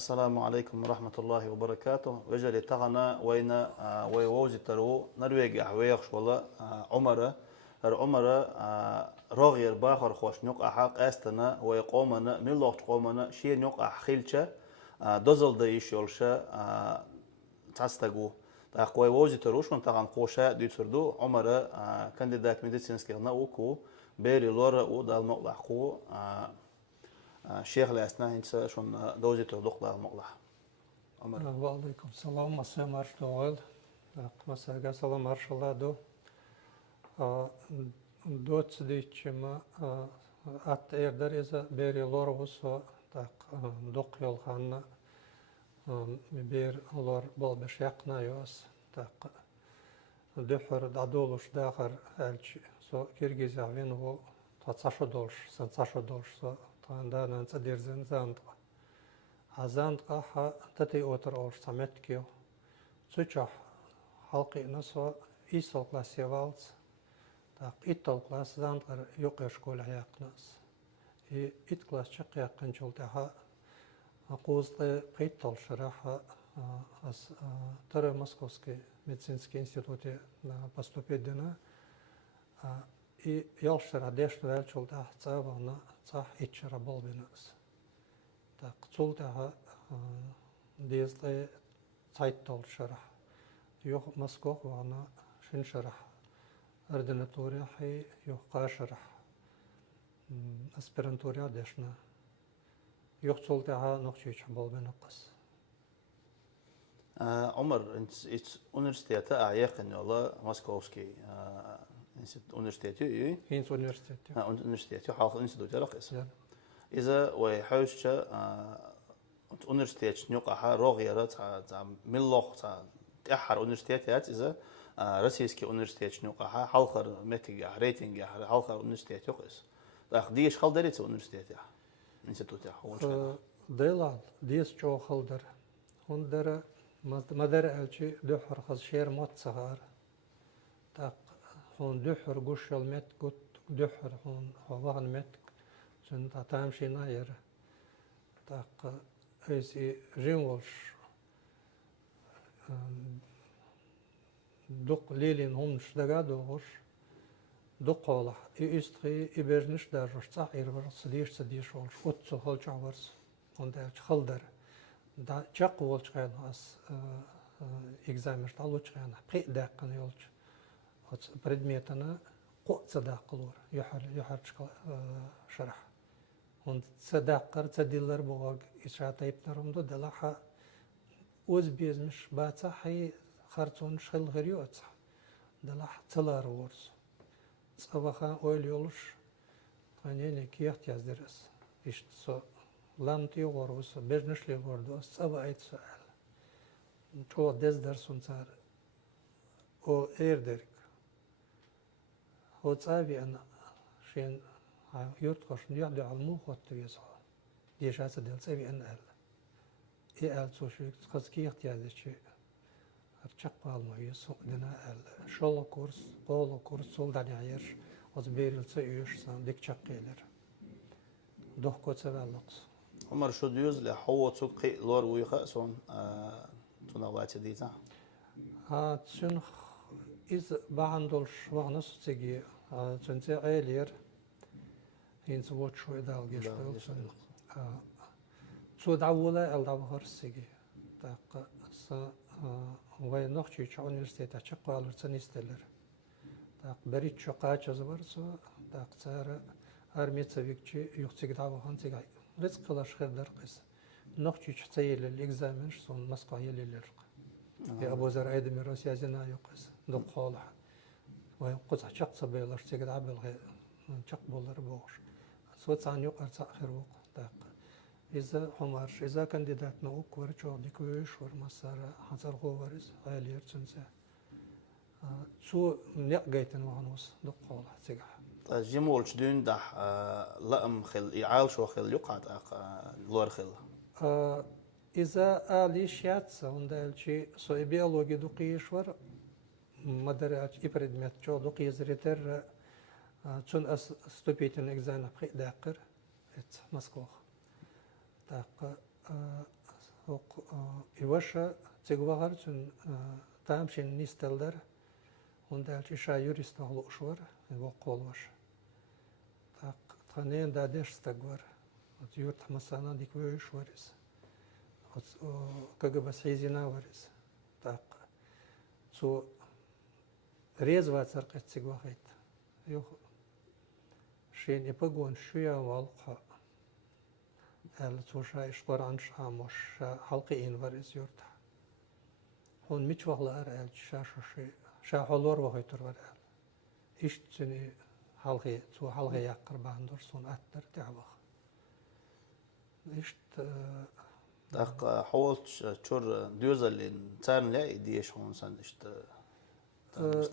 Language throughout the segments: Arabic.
السلام عليكم ورحمة الله وبركاته. وجري تغنى وين ويوزي ترو نرويج ويخش والله عمره عمره رغير باخر خوش نق أحق أستنا ويقومنا من لوقت قومنا شيء نق أحخيلشة دزل دايش يولشة تستجو تأخوي وزي تروش من تغن قوشة ديتردو عمره كانديدات ميديسينسكي نوكو بيري لورا ودال نقطة قو شيخ لأسنا هنسا شون دوزي تردق دال مقلع عمر. وعليكم السلام مساء مرشدوغل مساء سلام مرشلا دو تسديتشما ات ايردر إذا بيري لوروس تاق دق يلخان بير لور بول بشيقنا يوس تاق دحر دادولوش داخر الچ سو كيرغيزا وينو تاتساشو دولش سنساشو دولش سو تاندا نانца дерзен зандга азандга ха тати отыр олш саметкио цучах халқи насо исол классевалц так итол класс зандгар юқы школа яқнас и ит класс чақ яқын жолдаха қозлы қитол шараха аз Второй Московский медицинский институте поступить дина и ялшара дешт велчулда цавана цах ичара болбинас так цулда дезле цайттол шара юх Москов вана шин шара ординатория хи юх қашара аспирантурия дешна юх цулда нохчич болбинас. عمر انت университета أعيق والله موسكوفسكي университет اي هينس университет университет حالق انستيتوت رقص إذا ويحوش университет نقطة روغيرة تاع ملوخ تاع تأحر университет إذا روسيسكي университет نقطة حالقر متيجا ريتنج حالقر университет يقص ديش خال دريت университет انستيتوت يا ديلا ديس جو خالدر هندر مدر الشي دحر خز شير مات صغار تاق هون دحر قش المت قط دحر هون هواغن مت سن تام شي ناير تاق ايسي رينولش دق ليلين هم شدقا دوغش دق والله يستخي يبرنش در رشتا يربر سديش ولش وتسو هول شعورس هون در خلدر دا چاق ولش قال اس экзамен лучше она придакан ёлч от предметана qo'tsadaqqilur yuhar sharh und sadaqar tadillar bog'ag ishatayibnarimda dalaha o'z bezmish batsa hay xartson shil g'iriyot dalah tsalar wors tsabaha oil yolush anene kiyaht yazdiras işte so lamti yorus bezmishli bordo tsaba aytsa çoğu dez dersun çar o erderik o tsabi an şen yurt koşun yağdı almu hotu yasa diyşası del tsabi an el el çoşu kızki ihtiyacı çi arçak almayı dina el şolo kurs qolo kurs soldan ayır az berilse üyüş san dik çak gelir dohko tsavallık عمر شو ديوز لحوة سوقي لور ويخاسون تناولات ديتا تشن إز بعندولش وعنص تيجي تنتي عيلير هين سوت شو إدال جشتول سو دعولا الدعوهر سيجي تاق سا وين نخشي شو universitet açık kalır senisteler تاق بريت شو قاچ زبر سو تاق سار армейцевикчи юхтиг дعوхан тигай رزق قلاش خير درقس نخشي تسيل الإكزامن شون مسقى يليلر يا أبو زر أيدم روسيا زنا يقص دق خالح ويقص شق صبيلر تيجي عبل غير شق بولر بوش صوت عن يقر تأخر وق دق إذا حمارش إذا كانديدات نوك ورجع ديكويش ورمسار حصل خوارز عالير تنسى سو نقيتن وعنوس دق خالح تيجي جمولش دون دح لأم خل يعال شو خل يقعد لور خل إذا آليش ياتسا وندالشي سو بيولوجي دقيشور مدرج إبردمت جو دقيز ريتر تون استوبيتن إكزانا بخي داقر إت مسكوخ داق هوق يوشا تجوهر تون تامشين نيستلدر وندالش شا يوريست هلو شور هو قولوش تاق تخنين دادش تجور وتيورت مسانا ديك ويش وريس كجبس حيزنا وريس تاق سو ريز واتسرقت تجوهيت يو شين يبغون شوية والقا التوشا يشقر عن شاموش حلقين وريس يورت هون مش والله أرأل شا حلور وهيتر ورأل إيش تني حلقي تو حلقي يقر باندور صون أتر تعبخ إيش داق حولت شور ديوزا اللي تان لا ديش هون سن اشت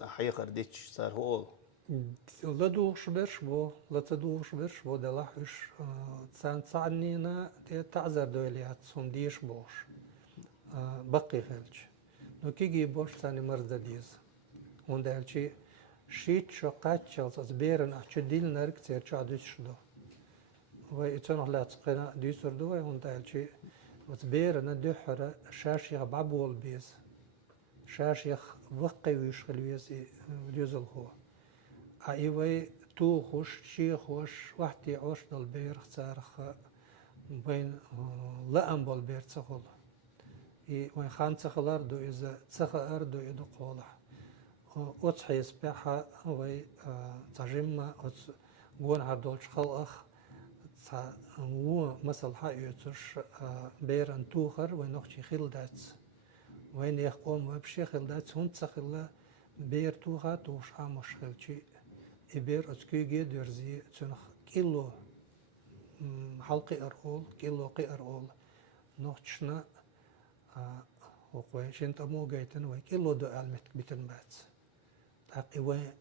حقيقة ديش صار هو لا دوش برشبو لا تدوش برشبو دلح إيش تان تعنينا تعذر دوليات صون ديش بوش بقي فلش نو كيجي بوش ثاني مرزا ديز وندالشي شيت شو قاتشلز از بيرن احشو ديل نرك تير شو عدوش دو ويتنو لا تقنا ديسر دو وندالشي از بيرن دحرة شاشيخ بعبول بيز شاشيخ وقي ويشغل ويزي ديزل هو ايوي تو خوش شي خوش وحتي عوش دل بير اختارخ بين لأم بول بير تخول وين خان تخلر دو إذا تخلر دو إدو قوله أتصحي سبحة وي تجمع وون هردولش خلق و مثل حيوتش بيرن توخر ونخشي خلدات وين يقوم وبشي خلدات هون تخلا بير توخا توش عمش خلشي إبير أتكيجي درزي تنخ كيلو حلقي أرول كيلو قي أرول نخشنا وقوي شنت مو جيتن وي كيلو دو علمت بيتن بات تاقي وي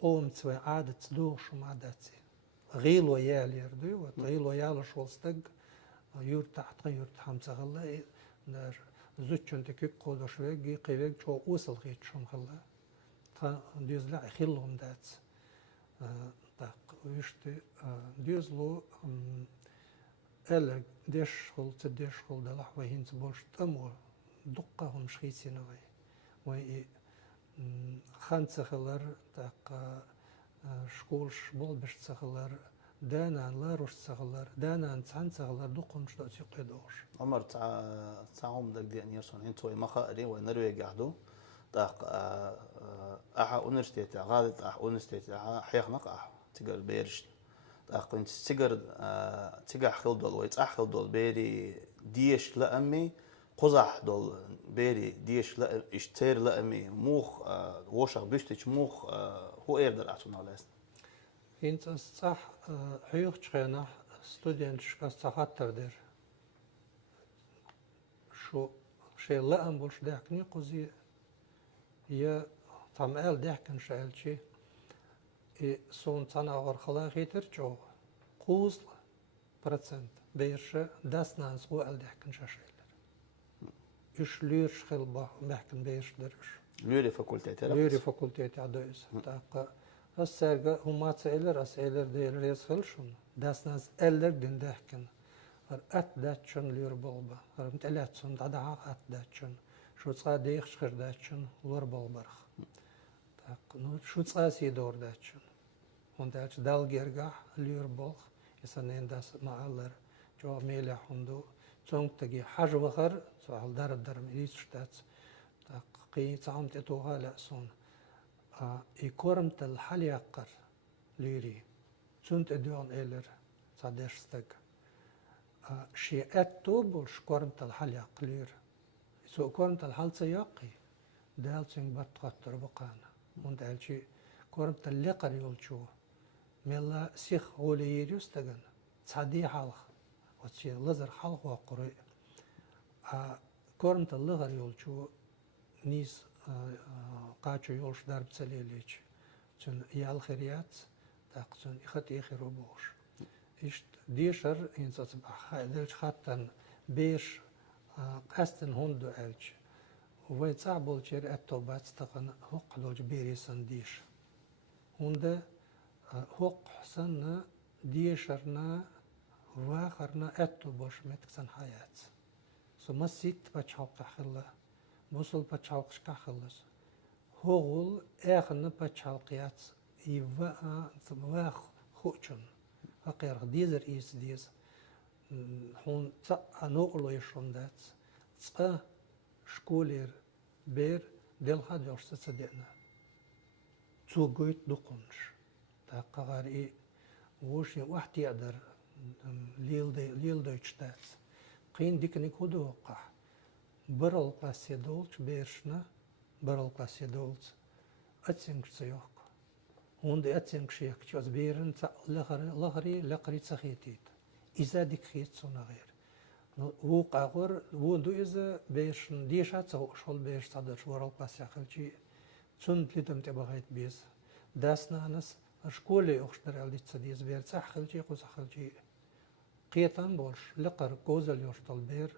قومت وي عادت دوش وما عادتي غيلو يال يردو وغيلو يال شولستق يور تحت يور تحمس خلا نار زوجن تكيك قودو شوي قيبك شو وصل غيت شون خلا تا ديزلا خيلهم دات تاق ويشتي ديزلو ألا ديش خل تديش خل دلح وهين تبولش تمو دقة هم شخيسين وي خان تخلر تاق شكولش بول بش تخلر دانا لا روش تخلر دانا تحن تخلر دقة مش تأتي قيدوش عمر تعهم دك دي أنيرسون انتو ما أري ونروي قعدو تاق أح أونرستيت غادت أح أونرستيت حيخ نقع تقدر بيرش كنت تيجر خلدول ويتأح خلدول بيري ديش لأمي قزح دول بيري ديش لا اشتير لأمي موخ وشق بيشتش موخ هو يقدر أعطونا لازم انت صح حيوخ تشخينا ستودنت شكاستخات تردير شو شيء لأم بولش داكني قزي هي طمال داكن شالشي سون تانا غر خلاقي ترجو قوز процент بيرش داس ناس قو ال دحكن شاشيلر إيش ليرش خلبا محكن بيرش درش لوري فاكولتيت ليري فاكولتيت عدويس تاق السرقة هما تسألر أسألر ديل ريس خلشون داس ناس ألر دين دحكن هر أت داتشن لير بولبا هر متألاتشن دعا أت داتشن شو تصا ديخش خير داتشن لور بولبرخ تاق نو شو تصا سيدور داتشن وندالش دال جرجح لير بولخ يسنين داس معلر جو ميلي حمدو تونك تجي حاجة بخر سؤال دار ميليش شتات قي تعم تتوها لأسون يكورمت الحل يقر ليري تونت اديون إيلر صديش ستك شيئات توب كورمت الحل يقلير سو كورمت الحل سياقي دال تنك بطقطر بقانا وندال شي كورمت اللقر يولشو ملا سيخ غولي يريوس تغن تصدي حلق وتشي لزر حلق وقري كورنت اللغر يولشو نيس قاچو يولش دار بتسليليش تن يال خريات تاقسن يخت يخرو بوش إيش ديشر إن تصبح دلش خطن بيش قستن هندو ألش ويتصعبول شير أتوبات تقن هقلوج بيريسن ديش هنده هق حسن ديشرنا واخرنا اتو باش متكسن حياة سو مسيت بتشوق خلا بوصل بتشوق خلص هول اخنا بتشوقيات يبقى واخ خوچن غير ديزر إيس ديز هون تا نقول يشون دات تا شكولير بير دل هاد يورست صدقنا تو جويت دقنش تا قغار إيه وش واحد يقدر ليل دوتش دات قين ديك نيكودو وقع برل قاسي دولش بيرشنا برل قاسي دولش أتسنك سيوك هون دي أتسنك شيك جوز بيرن تا لغري لقري تسخيتيت إذا ديك خيت سونا غير وقع غور وندو إذا بيرشن ديشات سو شول بيرش تادر ورل قاسي خلشي تون بلدم تبغيت بيز داسنا ناس شكولي أخشتر على تصديز بير تسخلشي قوس خلشي قيتان بولش لقر كوزل يوشتل بير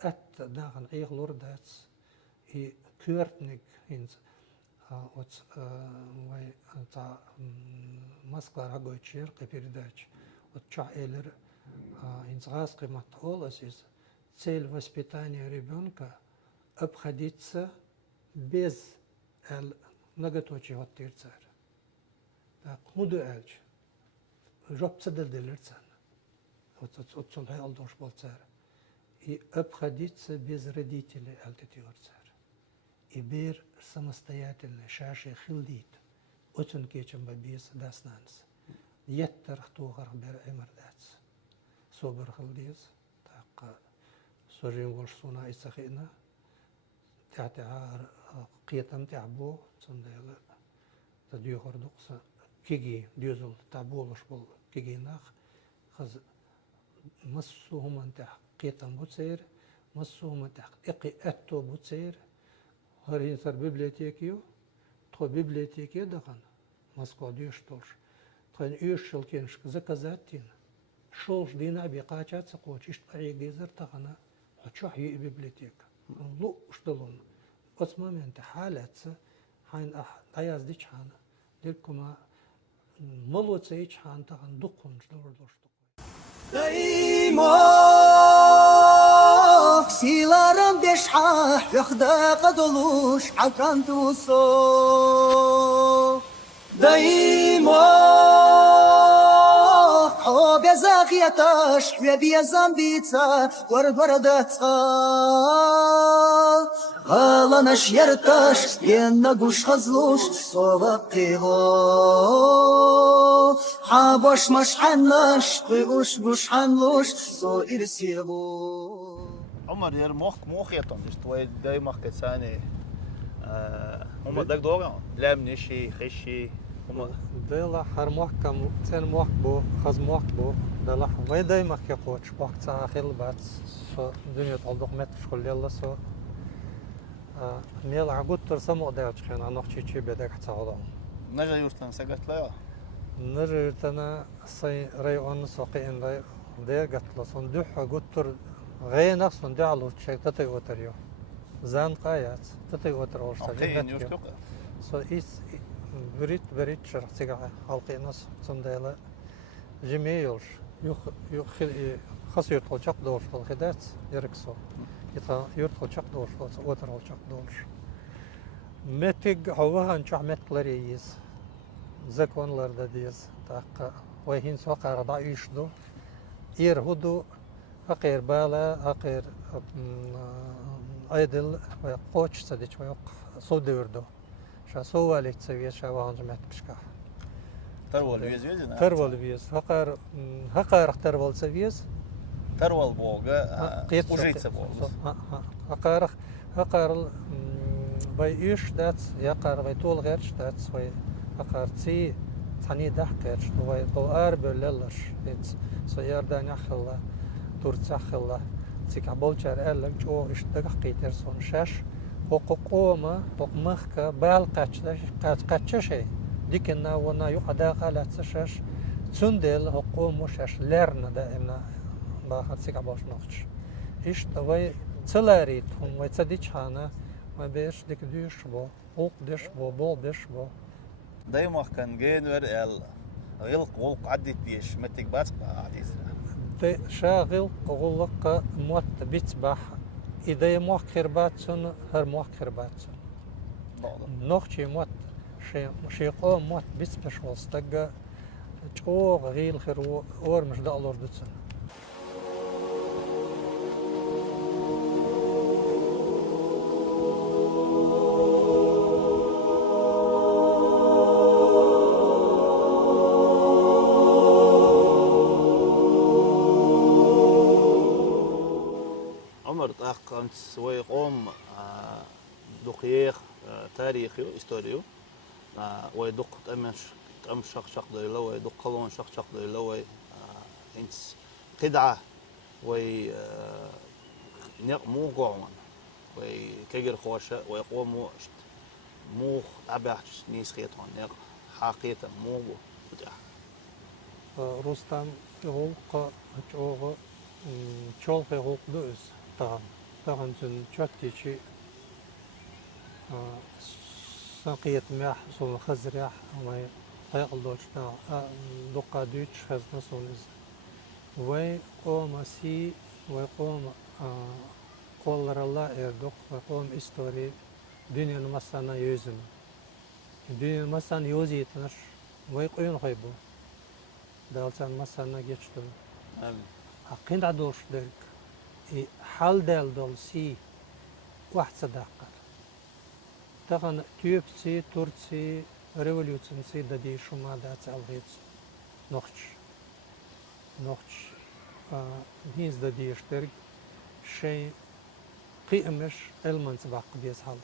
أت داغن إيغ لورداتس إي كورتنيك هينز وات واي تا مسكلار هاغويتشير قبيرداч وتشع إيلر هينز غاز قيمة أولاسيس цель воспитания ребенка обходиться без многоточия от терцар. Так, худу эльч. Жоп цедел делерцан. Вот цолхай алдош болцар. И обходиться без родителей альтетиорцар. И бир самостоятельно шаши хилдит. Очень кечем бабис даснанс. Еттер хтугар бер эмердац. Собер хилдиз. Так, سورين ورسونا إسخينا تعتها قيتم تعبو صندل تديو خردقس كيجي ديوزل تعبو لشبل كيجي ناخ خز مسوهم أنت قيتم بتصير مسوهم أنت إقي أتو بتصير هرين سر بيبليتيكيو تو بيبليتيكيو دخن مسكو ديوش تولش تخن يوش شلكينش زكازاتين شولش دينا بيقاچات سقوش إشتقعي جيزر تخنا هتشوح يي بيبليتيكا لو اشتلون بس момент حالات حين عايز ديش حانا ديكما ملوت ايش حان تاعن دقون شلور دوشتو دايما سيلارم بشحاح يخدا قدلوش حكان توصو دايما بيزاخيتاش وبيزامبيتا ورد وردتا غالاناش يرتاش ينقوش خزلوش صوبقيغو حابوش مش حناش قيوش بوش حنلوش صو إرسيغو عمر ير موخ يطن استوي داي مخ كساني هم داك دوغا لام نشي خشي هم دلا هر محكم تن محبو خز محبو دلا ويداي مخ يقوش وقت آخر بعد سو دنيا تعلق متر شغل يلا سو ميل عقود ترسم قدرت خينا نخشي شي بدك تعوض نجا يورتن سقط لا نرتنا سي ريون سوقي ان راي ده قتل صندوق قطر غير نفس صندوق على شيء تتي وتريو زان قايات تتي وتر اور سجل سو إيس بريت شرح تيجا حلقي ناس صندوق جميلش يخ خاص يرتل شق دورش بالخدات يركسو يرتل شق دورش وتر شق دورش متج هوها نشح متقلريز زكونlarda diz tak وهين سوق رضا يشدو يرهدو أقير بالا أقير أيدل وقوش صديق ويق صوديردو شا سوالي تسوي شا وانجمت بشكا ترول بيز هقار ترول سويز ترول بوغا وجيت بوغ هقار بايش دات يقار بايتول غيرش دات سوي أقارتي تاني دحكرش دوي دو أربع للش إنت سياردان يخلا تورتخلا تكابل جر ألم جو إشتغل قيتر سون شش حقوقهما حقمخك بالقتش قتششي ديكنا ونا يقدا قالت شش تندل حقوق شش لرنا دائما باخر تكابل نخش إيش دوي تلاريت هم وتصديق هنا ما بيش ديك ديش بو حق ديش بو بول ديش بو دايما كان جين ور ال غلق غلق عدت ديش متك بس عديس ده شاغل قغلق موت بيتبح إذا مؤخر باتسون هر مؤخر باتسون نوخشي موت شي قوم موت بيتبش وستقى جو غيل خير اور مش دالور دتسون عمر طاق أنت سوي قوم دقيق تاريخي استوريو ويدق تأم شق دليلو ويدق قلون شق دليلو انت قدعة وي نق مو قوان وي كجر خوشة ويقوم مو تعبح نيس خيطان نق حقيقة مو فتح رستم غلق جوغ چول غلق دوز طبعا جن شتي ساقية مياه صون خزريح وما هيقل دوشنا دقة دوش خزنا صون إز ويقوم سي ويقوم قول الله إردق ويقوم إستوري دنيا المسانا يوزن دنيا المسانا يوزي تنش ويقوم خيبو دالسان مسانا geçtim. أقين عدوش درك حال دال دول سي واحد صداقة تغن تيوبسي تورسي ريفوليوشن سي ددي شما دات الغيت نوخش هيز ددي اشترك شيء قيمش المنس باق ديس حال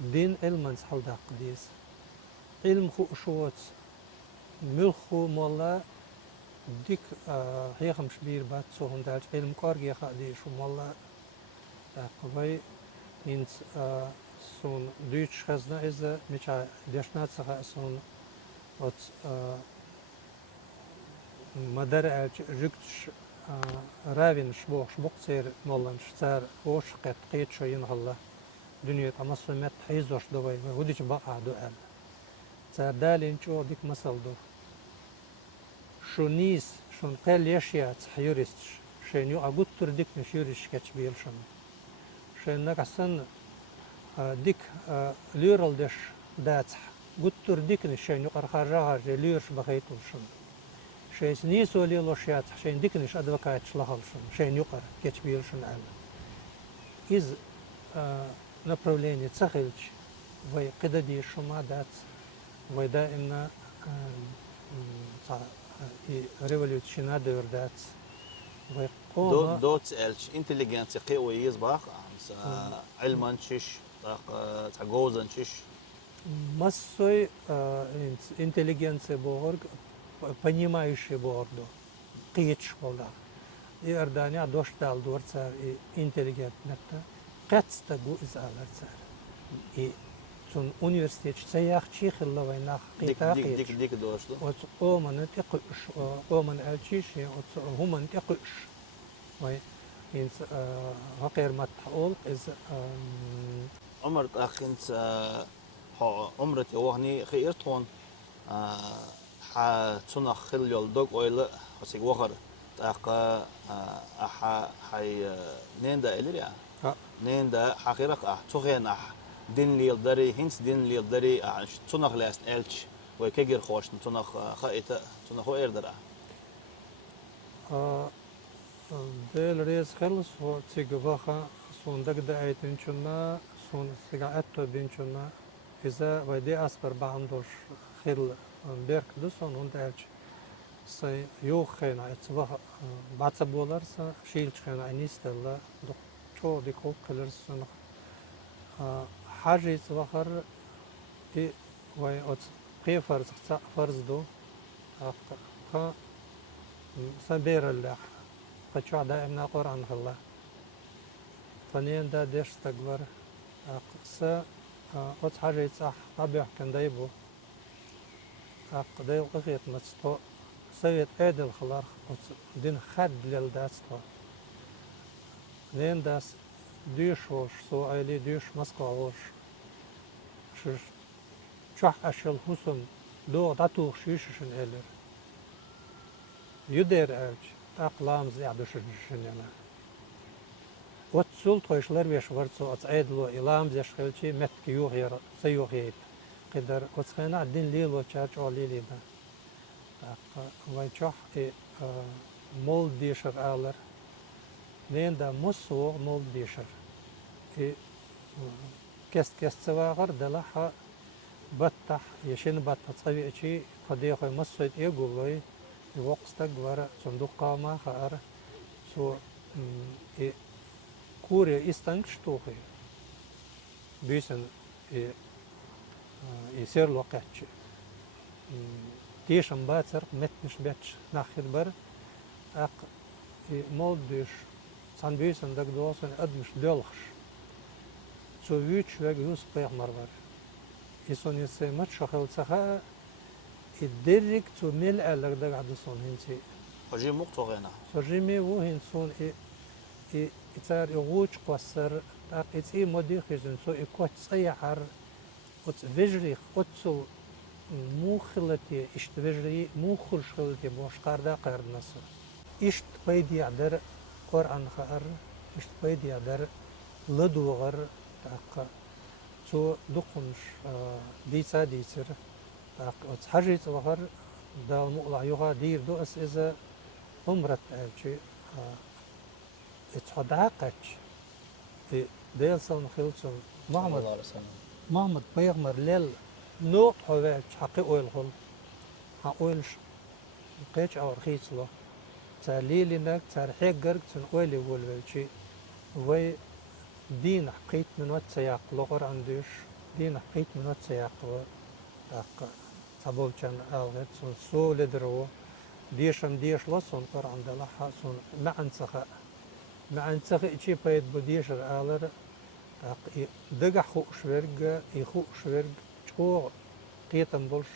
دين المنس حال داق ديس علم خو شوت ملخو مولا ديك هي خمس بير بات سوهم دالش علم كارجي خادي شو مولا قبي إنت سون دوتش خزنا إذا مشى دشنات سخا سون وت مدار جكتش رابين شبوق سير مولن شتار وش قد قيت شوين هلا دنيا تمسمت حيزوش دوي وديش بقى دوال تار دالين شو ديك مسل دو شو نيس شون قال يشيا تحيوريستش شين يو أقول تردك نشيوريش كتبيل شن شين نقصن ديك ليرال دش داتح قلت تردك نشين يو قرخارجها ليرش بخيتو شن شين نيس ولي لوشيات شين ديك نش أدوكايت شلهل شن شين يقر كتبيل شن على إز направление تسخلش وي قددي شما دات وي دائما ريفوليوشن دور دات دوت الش انتليجنسي قوي يصبح علما شش تعجوزا شش массой интеллигенция борг понимающий бордо قيتش ولا إردانيا دوش دال دورتسار интеллигент نتا قتست جو إزالتسار تون universitet سياق شيخ الله ويناخ قيتاقي ديك دوش وت قومن تقش قومن الشيش هم تقش وي إنس غير ما تقول إز عمر أخ أنت عمرتي وهني خيرتون حتصنع خل يلدق ويلا حسيق وخر تاقا حي نيندا إليا نيندا حقيقة تغين دين لي الدري هنس دين لي الدري تصنع لاس إلش ويكجر خوش تصنع خائتة تصنع هو إردرا دل ريز خلص هو تيجباخا صندق دعيتين شنا صن سجعته بين شنا إذا ودي أسبر بعندوش خير بيرك دوسون هندالش سي يو خينا اتباخ بعتبولر سا شيل خينا انيستلا دو شو ديكو كلرس سن حاجة اتباخر إي وي أت قي فرز دو ق سبير الله قشوا دائما قرآن الله فنين دا ديش تقبر س أت حاجة صح طبيعة كان دايبو قضية وقفيت مستوى سويت عيد الخلار دين خد للداستو دين داس ديش وش سو عيلي ديش مسكو وش شح أشل حسن دو داتوخ شيشن إلر يدير أرج أقلام زيادة شنينا وتسول تويشلر بيشورتو أتعيدلو إلام زيشخلشي متك يوغير سيوغيت قدر وتسخينا عدين ليلو تشارج أو ليلينا ويتشوح مول ديشر آلر نين دا مسو مول ديشر كست سواغر دلحا بطح يشين بطح صبيعشي قديخو مسويت يقولوي يوقستك ورا صندوق قاما خار سو كوريا استنكشتوخي بيسن يصير لوقتش تيشن باتر متنش بيتش ناخر بر اق مودش سان بيسن دك دوسن ادمش دلخش سو ويتش ويج يوس بيغ مرور يسون يسي ماتش خلصها الدرك تو مل ألق دق عدسون هنسي وجي مقطع غينا سجيمي و هنسون إتار يغوش قصر إتي مديخ يزنسو إكوت صيحر وت فيجري خطسو موخلتي إشت فيجري موخل شغلتي بوش قاردا قارد نصر إشت بيدي عدر قرآن خار إشت بيدي عدر لدوغر تاق تو دقمش ديسا ديسر حاجة وغر دا المقلع يغا دير دو أس إذا أمرت ألشي اتحداقش ديل سلم خلصم محمد بيغمر ليل نوق حوالش حقي أويل خل حقويلش قيش أو رخيص له تاليلي ناك تار حيق قرق تن أويلي والوالشي وي دين حقيت من وات سياق لغر عندوش دين حقيت من وات سياق تابولشان آلغت سون سو لدرو ديشم ديش لصون قر عند لحا سون معنسخ إشي بايد بديشر آلر دقا خوق شورج يخوق شورج شو قيتم بولش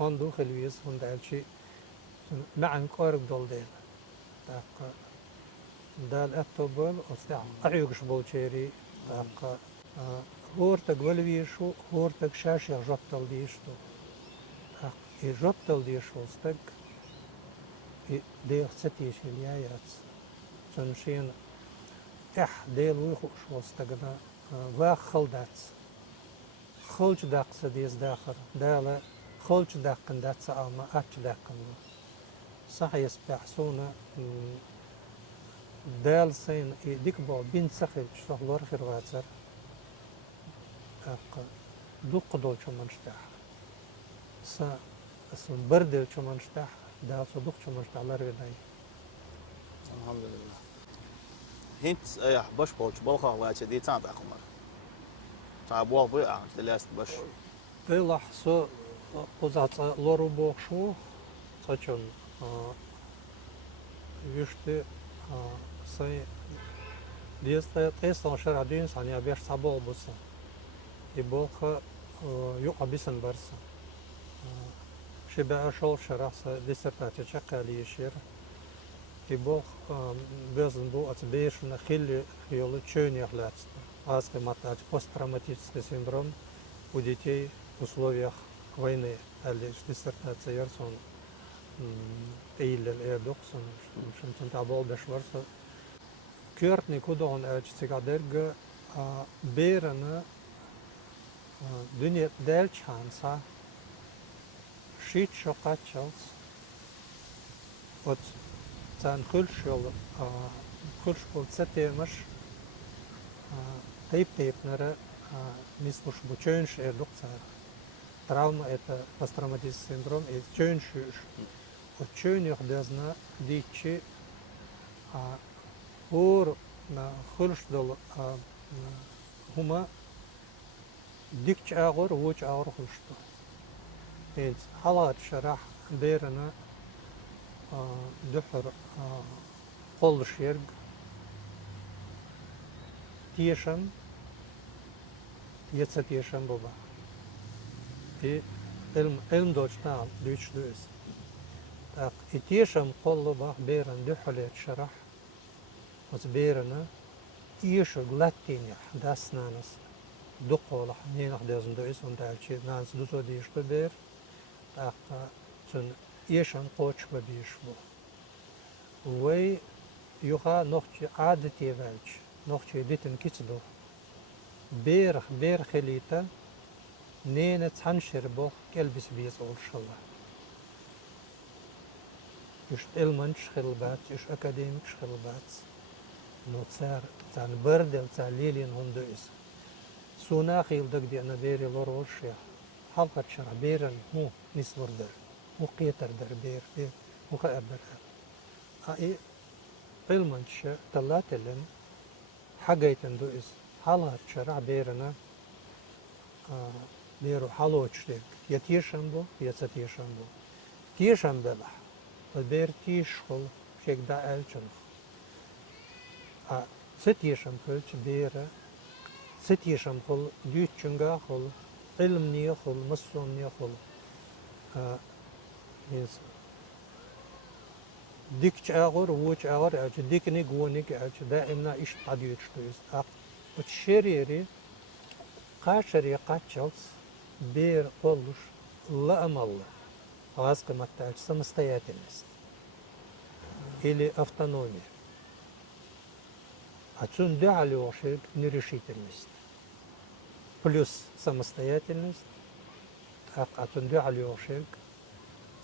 هندو خلويز هند عالشي معن قارب دول ديل دال أكتوبر أستع أعيقش بولشيري هورتك ولويشو هورتك شاشي جبتل ديشتو جبتل ديشوستك ديل ستيش اليايات سنشين ديل ويخوش وستقنا واخلدات خلج داقس ديز داخر دالا خلج داقن داتس أما أتش داقن صح يسبحسونا دال سين ديك بو بين سخل شغلور في الواتر دوق دول شو منشتاح اسم بردل شو منشتاح دال صدوق شو منشتاح لرغداي الحمد لله هنت ايح باش بولش بلخا واتش دي تاع قمر تاع بوغ بيع دلاست باش بيلح سو قزات لورو بوغ شو تاچون يشتي سي ديست تيستون شرع دين سانيا بيش صابو بس يبوخ يقع بيسن برس شبع شول شرح ديسرتاتي شقالي يشير يبوخ بيزن بو اتبيش نخيل خيول تشوني خلات аск матач посттравматический синдром у детей в условиях войны или диссертация ярсон эйлен эрдоксон шунтан табол бешварса кёртни кудон элчтигадерг берана дүниет дел чанса шит шокачалс от цан хулшол хулшол цетемаш тейпнера мислуш бучönш эрдокцар травма это посттравматический синдром и чönшүш чönөх дезна дичи ор на хулшдол хума дикч агор воч агор хулшто эд халат шарах берена духр قولش يرج تيشم يتساتيشم بابا علم دوشتام دوش دوس تيشم قول بابا بيرن دحلت شرح وتبيرنا يشو غلاتينيح داس نانس دقولح نينح دازم دوس وندالشي نانس دوسو ديش ببير أقا تن يشان قوش ببيشبو وي يوغا نوخي عادتي فالج نوخي ديتن كيتدو بير خليتا نينة تنشر بو كلبس بيز أول شلا يش علمانش خلبات يش أكاديميك خلبات نو تان بردل تان ليلين هندو إس سونا خيل دق دي أنا بيري لوروش يا حلقة شرع بيرن هو نسور در هو قيتر در بير هو قابر هاي علمانش تلات لن حاجيتن دو إس حلقة شرع بيرنا بيرو حلوش لك يتيشن بو يتيشن بو تيشن بلح البير تيشخل شيك دا ألجنخ ستيشن خلش بيرا ستيشن خل ديوتشنغا خل علم نيا خل مصون نيا خل ديك أغور ووش أغور أج ديك نيك ونيك أج دائما إيش تعديش تويس وتشيريري قاشري قاتشلس بير قولش لا أمل غازق متاج самостоятельность или автономия. Отсюда алёшек нерешительность. Плюс самостоятельность, отсюда алёшек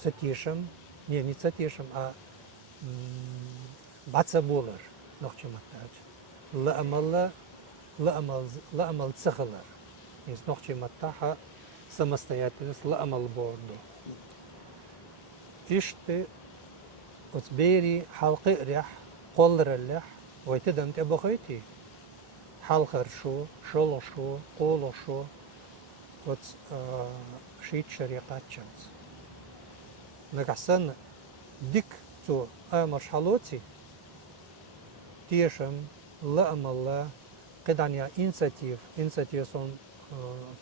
цатишем, не цатишем, а бацабулар, нохчи маттач. لا أمل цехалар. Есть нохчи маттаха самостоятельность, لا أمل бордо. إشتي وتبيري حلقة ريح قولر اللح ويتدم تبخيتي حلقة شو شلو شو قولو شو وت شيت شريقات شمس نقصن ديك تو أمر حلوتي تيشم لا أم الله قدانيا إنساتيف صن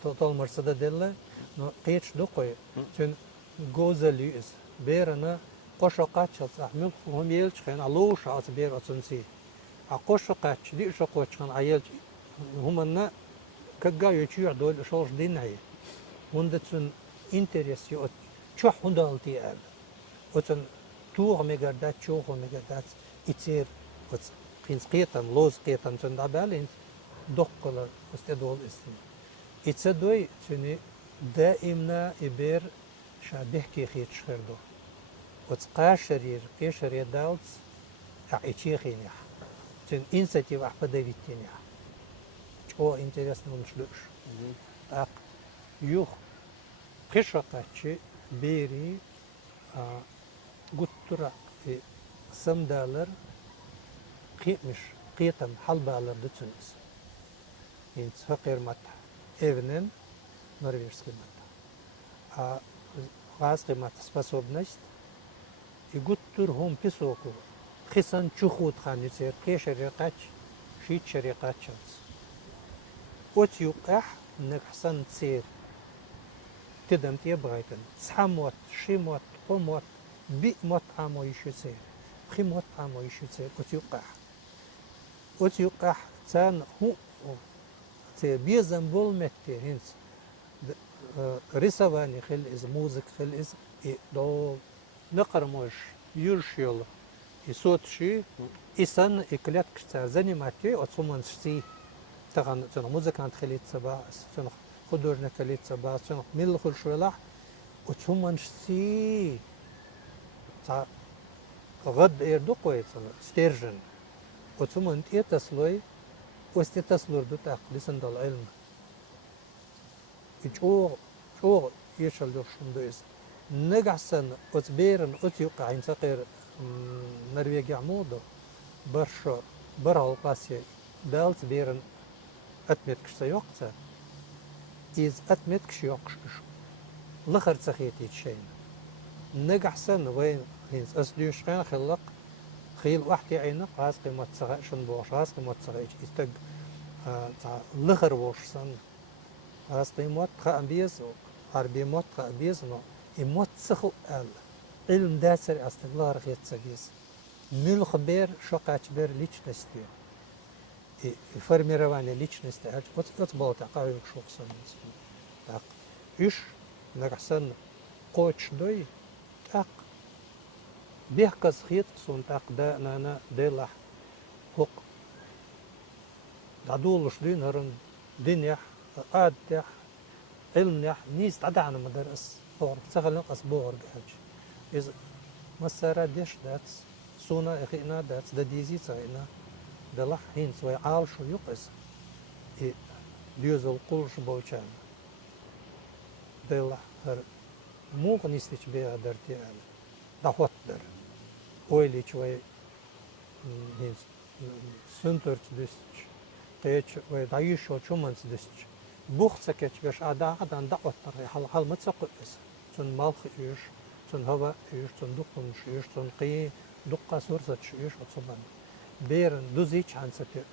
طول مرصد دلله قيتش دقي تون جوزليس بيرنا قشقات شلت أحمل هم يلش خين علوش عت بير أتنسي عقشقات دي شقوش خين عيل هم النا كجا يشيع دول شوش دينعي هندتون إنتريس يوت شو هندالتي أب وتن توه مقدات شوه مقدات يصير وت خين قيتن لوز قيتن تن دبالين دقلا استدول اسم يتصدوي تني دائما يبير شابه كي خيت شخردو وتقاشرير قيشر يدالت اعيشي خينيح تن انساتيف احبدا فيتينيح او انتريسنا مشلوش اق يوخ قشقاتشي بيري قطرة سمدالر قيمش قيتم حلبالر دتنس ينس فقير متح ايفنن نرويجسكي متح غازقي متح способность и гуттур хом писоку хисан чухут ханисер кешерекач шичерекачс от юқах нахсан цер تدم تيبغيتن سحموت شيموت قموت بيموت عمو يشوسير خيموت عمو يشوسير وتيقح تان هو بيزن بول متر هنس رسواني خل إز موزك خل إز دو نقرموش يرشيل يسوت شي إسان إكلات كتار زنيماتي وتصومن شتي تغن تنو موزك عند خليت سبا تنو خدورنا خليت سبا تنو ميل خل شولاح وتصومن شتي تا غد إردو قوي تنو ستيرجن وتصومن تيتسلوي واستيتسلور دو تاقلسن دال علم شو يشل دو شندو إس نقعسن أتبيرن أتيوقع عين سقير نرويج عمودو برشا برا القاسية دالت بيرن أتمت كشتا يوقتا إذ أتمت كش يوقش لخر تخيتي تشين نقعسن وين هنس أسليوش خين خلق خيل وحدي عينق عاسقي ما تسغيشن بوش عاسقي ما تسغيش استق لخر ووشسن عاسقي موت خأبيز عربي موت خأبيز نو يموت سخو علم داسر استغلال رخيت سبيز ميل خبير شقاч بير личности и формирование личности отбол такой шоксон так иш нагасан قوتش دوي تاق بيحكز خيط سون تاق دا نانا ديلح هوق دعدولش دين هرن دينيح قادح علمنيح نيس تعدعنا مدرس بور سخل نقص بور جاج إذا مسارة ديش داتس سونا إخينا داتس دا ديزي تاينا دلح هين سوي عال شو يقص ديوز القلش بوشان دلح هر موق نيستيش بيها درتي على دعوت در ويلي شوي هين سنترت ديستش قيتش ويدعيش شو منس ديستش بوخت سكتش باش عدان دعوت در حال متسقط بس تون مالخ إيش تون هوا إيش تون دقن إيش تون قي دقة سورسة إيش وتصبان بيرن دوزيش عن ستة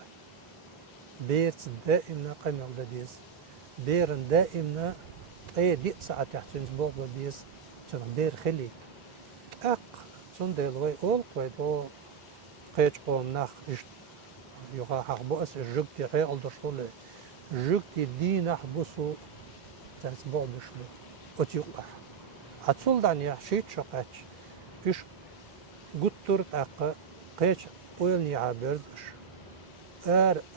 بيرت دائما قيمة لديز بيرن دائما أي دي ساعة تحت نسبوع بديز تون بير خلي أق تون دلوي أول قوي دو قيتش قوم ناخ يقع حق بؤس الجوكتي غير الدشولة جوكتي دي ناخ بوسو تسبوع بشلو وتيقع هتصل دعني حشيت شقاتش إيش قطرت أق قيتش ويلني عابرزش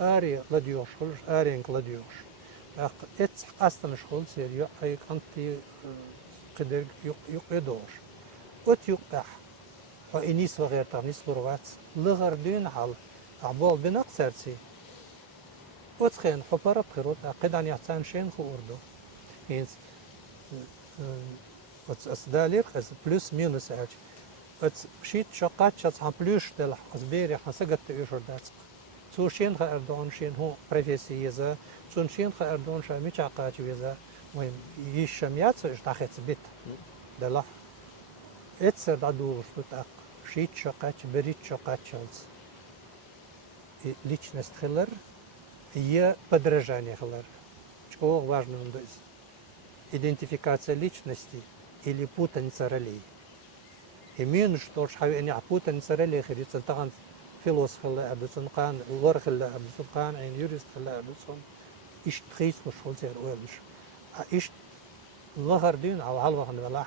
آري لديوش خلش آرينك لديوش أق إتس أصلا شغل سير يحيك أنتي قدر يقيدوش وتيقع وإنيس وغير تغنيس بروات لغردين حال عبال بنقصرتي وتخين حبارة بخيروت قدان يحتان شين خو أردو هينز وتسدالير خز بلوس مينوس عاج وتشيت شقات شات عن بلوش دلح أزبيري حسقت تيشور داتس تو شين خا أردون شين هو بريفيسي يزا تون شين خا أردون شامي شاقات يزا وين يشميات سوش تاخيت بيت دلح اتسر دادوش بتاق شيت شقات بريت شقات شالز личность хилер и подражание хилер. Что важно здесь? Идентификация личности или путаница ролей. И минус что они путаница ролей خليت تغن فيلوسوف хилер أبدون قان لور خلر أبدون قان عين يوريست خلر أبدون إيش تخيس مش هو زير ويلش إيش ظهر دين على هالوقت نبلاح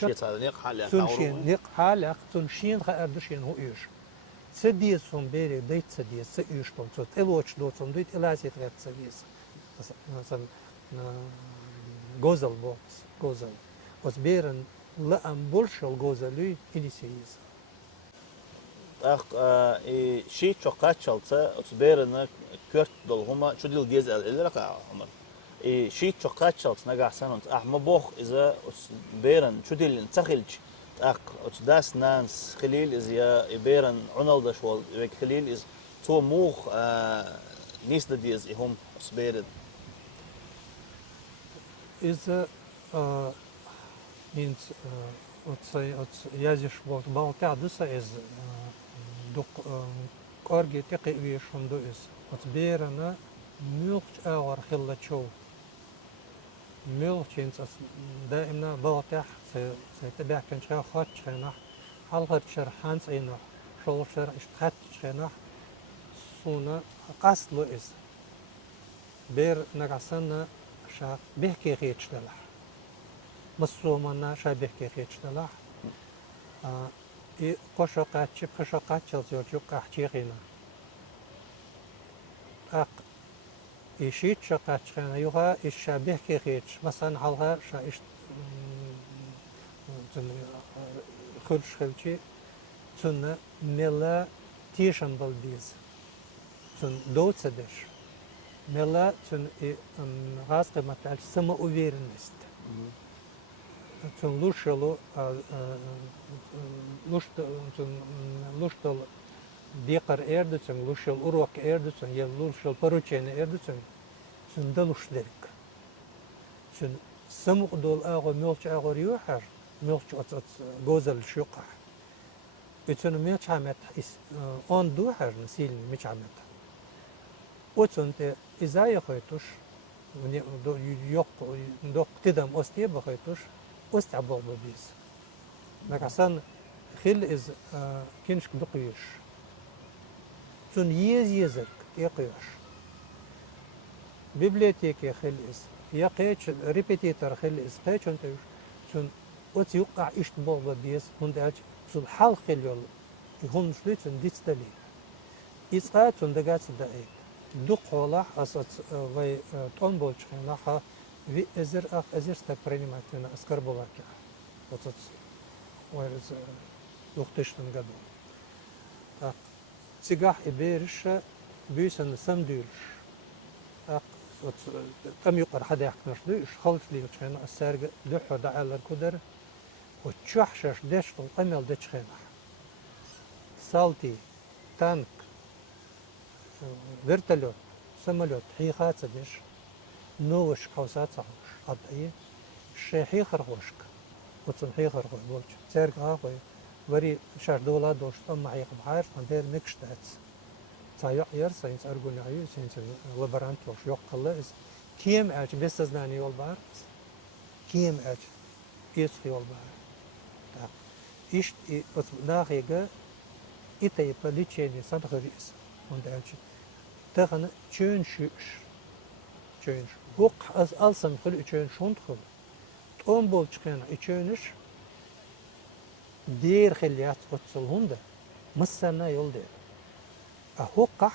شيء هذا نيق حالة تنشين نيق حالة تنشين خأردشين هو إيش سديس فون بيري ديت سديس سيشتون صوت إلوش دوتون ديت إلاسيت غير سديس مثلا غوزل بوكس غوزل وسبيرن لا أمبولش الغوزلي إنيسيس أخ شيء شقات شلته أصبرنا كرت دلهما شو ديل جيز اللي لك عمر شيء شقات شلت نجح سنة ما بوخ إذا أصبرن شو ديل انتخلش أق أتداس ناس خليل إز يا إبيرن عنال دشوال يك خليل إز تو موخ نيس ديز إهم أصبرد إذا means يازش بوت باوتع دوسا إز دوق كارجي تقي ويشون دو إز أتبيرنا ملك أور خلا شو ملك جنس دائما باوتع سيتبع كن شيء خات شيء حلقة شرحان سينا شو شرح اشتخات شيء صونا أصله إز بير نقصنا شا بيحكي خيتش دلح مصومنا شا بيحكي خيتش دلح قشقات شب قشقات شلزيو جوك أحجيغينا أق إشيت شقات شخينا يوها إشا بيحكي خيتش مثلا حلقة شا إشت خلش خلشي تن ملا تيشن بالبيز تن دوت سدش ملا تن غاز قيمة تعالج سما уверенность تن لوشلو لوشتل بيقر إيردو تن لوشل أروك إيردو تن يل لوشل باروتشين إيردو تن دلوش ديرك تن سمق دول آغو ميلش آغو ريوحر ميلش غوزل شوقع تن ميلش عمت أون دوحر نسيل ميلش عمت وتنت إذا يخيتوش يق دوق تدم أستي بخيتوش أستعبال ببيز نكسان خل إز كنش دقيش تن يزك يقيش بيبليتيك خل إز يا قيتش ريبيتيتر خلي إس قيتش أنت سن وات يوقع إيش تبغى بيس هون ده سن حال خلي يلا يهون شليت سن ديت تلي إسقاط سن دقات دقيق دوق ولا أسات وي تونبول شخنا خا في أزر أخ أزر ستبريني ماتنا أسكر بواكع وتت ويرز وقتشتن قدو سيجاح إبيرش بيسن سمديرش تم يقر حدا يحكناش دوش خلص لي وتشخينا السارق دوحو دعا للكدر وتشوحشش ديشتل قمل ديشخينا سالتي تانك فيرتلوت سملوت حيخات ديش نوش حوسات صحوش قطعي الشيحي خرخوشك وتصن حي خرخوش بولش سارق هاخوي وري شاش دولا دوش طم حيخ بحار فانبير مكشتات تايق ير ساينس أرجون عيو ساينس لبرانت وش يقلا إس كيم أج بس زناني والبار كيم أج يسخي والبار إيش ناخيجا إتى يبليتشيني صدق رئيس وند أج تخن تشون شوش تشون وق أز ألسم خل تشون شون خل تقوم بول تشكن تشونش دير خليات وتصل هندا مسنا يولدي أهوقح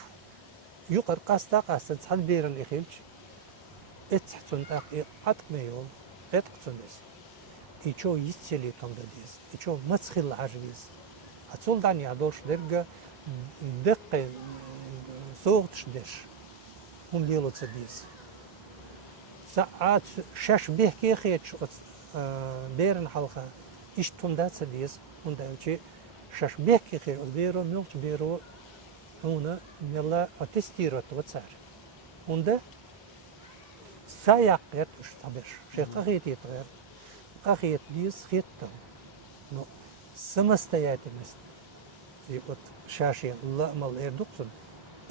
يقر قاستا قاستا تحل بيرن إخيلش اتحتن تاق عتق ميول اتقتن ديس إيشو يستيلي تندا ديس إيشو متسخل عجبيز أتصول داني عدوش درجة دقة صوغتش ديش هم ليلو تسديس ساعات شاش به كي خيتش بيرن حلقة إيش تندا تسديس هندا شيء شاش به كي خيت بيرو ملوش بيرو هنا ملا أتستيرت وتصار هندا سايق يتش تبش شيء قخيت يتغير قخيت ديس خيتة نو سمستيات مست يقط شاشي الله مال إردوكسون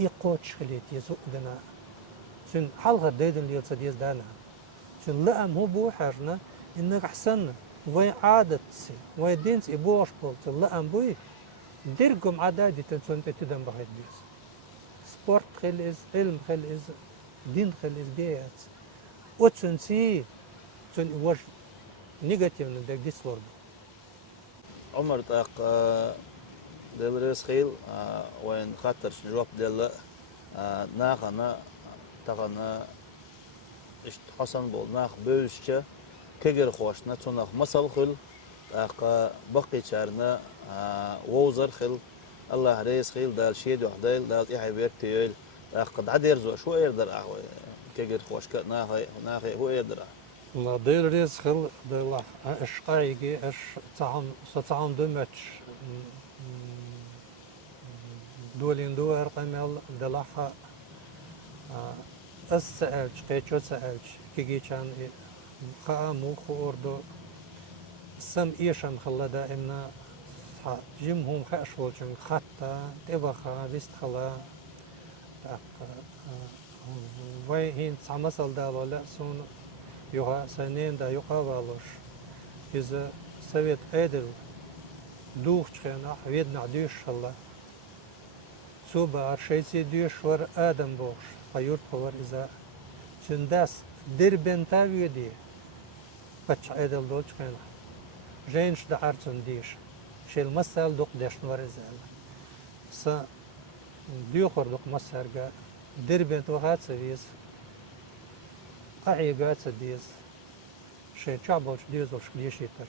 يقوتش خليت يسوق دنا سن حلقة ديدن ليل سديس دانا سن لأم هو بوحرنا إنك أحسن وين عادت وين دينس يبوش بولت لأم بوي درقم عدادي تنسون تدم بهاي بيس سبورت خليز علم خليز دين خليز بيات وتنسي تن وش نيجاتيف ندك ديسلورد عمر تاق دبرس خيل وين خاطر جواب ديال ناقنا تاقنا إشت حسن بول ناق بولشة كجر خوشنا تناق مسل خل تاق بقي شارنا ووزر خل الله ريس خيل دال شيد وحديل دال إيحي بيرتيل قد عدير زو شو يقدر أحوي كجر خوش ناخي هو يقدر ما دير ريز خل ديلا اش قايقي اش تعم دمتش دولين دوار قمل دلاحة السألش قيتشو سألش كيجي كان قامو خوردو سم إيشان خلا دائما جمهم خاشول جن خطة تبخا بيستخلا وين هين تعمسل دالو لا سون يوها سنين دا يقابلوش إذا سويت قادر دوخ خينا ويدنا ديش الله سوبر شيء ديش ور آدم بوش فيورت خور إذا سنداس دربن تاويدي بتش عدل دوش خينا جينش دعار سنديش شيل مسال دوق ديش نور إزال س ديوخر دوق مسال جا دربن توهات سويس قاعي قاعد سديس شيء شعبوش ديزوش ديشيتر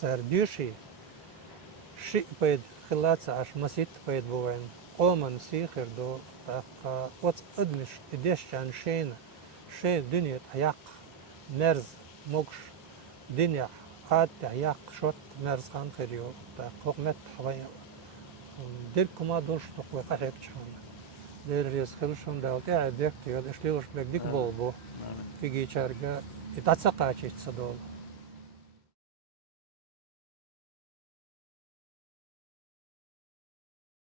تار ديشي شيء بيد خلات عش مسيت بيد بوين قومن سيخر دو تاق وات ادمش ديش كان شين دنيا تحياق مرز موكش دنيا قاد تحياق شوت مرز خان خريو تاق قومت حويا دير كما دوش تقوى قحيب شون دير ريس خلشون داوت قاعد ديك تيود اشليوش بك ديك بولبو في جيشارجا يتعصقا تشي تصدول